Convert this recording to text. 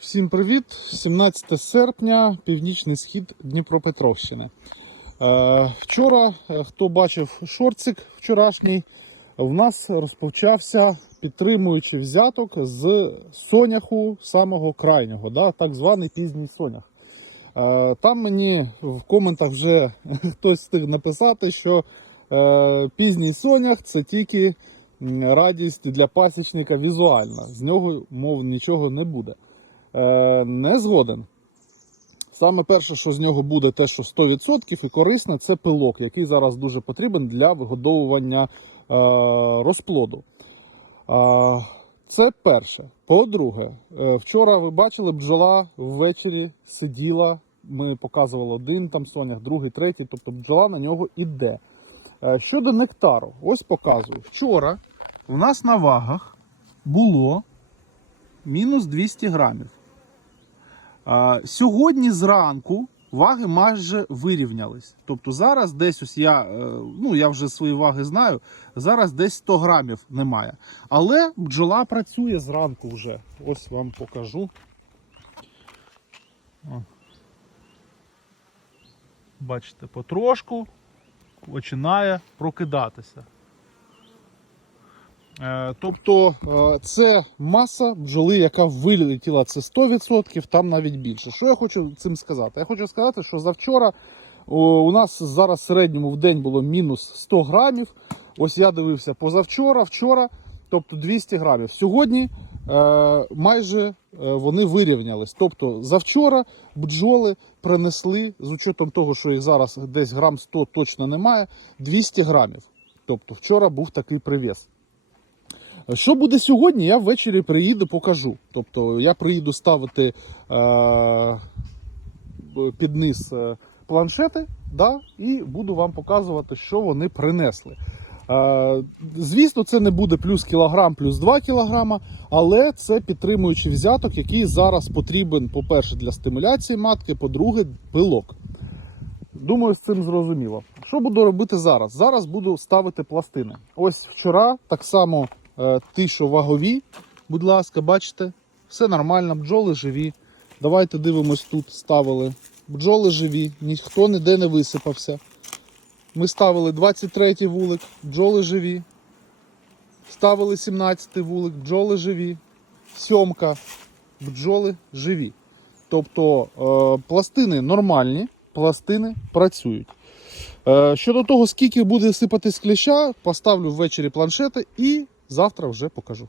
Всім привіт! 17 серпня, північний схід Дніпропетровщини. Е, вчора, е, хто бачив шорцик вчорашній, в нас розпочався підтримуючий взяток з соняху самого крайнього, да, так званий пізній сонях. Е, там мені в коментах вже хтось встиг написати, що пізній сонях це тільки радість для пасічника візуальна. З нього, мов, нічого не буде. Е, не згоден. Саме перше, що з нього буде, те, що 100% і корисне, це пилок, який зараз дуже потрібен для вигодовування е, розплоду. Е, це перше. По-друге, вчора ви бачили, бджола ввечері сиділа. Ми показували один там сонях, другий, третій, тобто бджола на нього іде. Щодо нектару, ось показую. Вчора у нас на вагах було мінус 200 грамів. Сьогодні зранку ваги майже вирівнялись. Тобто зараз десь ось я, е, ну я вже свої ваги знаю, зараз десь 100 грамів немає. Але бджола працює зранку вже. Ось вам покажу. Бачите, потрошку починає прокидатися. Е, Тобто е, це маса бджоли, яка вилетіла, це 100%, там навіть більше. Що я хочу цим сказати? Я хочу сказати, що завчора у нас зараз в середньому в день було мінус 100 грамів. Ось я дивився позавчора, вчора, тобто 200 грамів. Сьогодні е, майже вони вирівнялись. Тобто завчора бджоли принесли, з учетом того, що їх зараз десь грам 100 точно немає, 200 грамів. Тобто вчора був такий привіз. Що буде сьогодні, я ввечері приїду, покажу. Тобто я приїду ставити е, під низ е, планшети да, і буду вам показувати, що вони принесли. Е, звісно, це не буде плюс кілограм, плюс 2 кілограма, але це підтримуючий взяток, який зараз потрібен, по-перше, для стимуляції матки, по-друге, пилок. Думаю, з цим зрозуміло. Що буду робити зараз? Зараз буду ставити пластини. Ось вчора так само ті, що вагові, будь ласка, бачите, все нормально, бджоли живі. Давайте дивимось тут, ставили. Бджоли живі, ніхто ніде не висипався. Ми ставили 23 вулик, бджоли живі. Ставили 17 вулик, бджоли живі. Сьомка, бджоли живі. Тобто е, пластини нормальні, пластини працюють. Е, щодо того, скільки буде сипати з кліща, поставлю ввечері планшети і завтра вже покажу.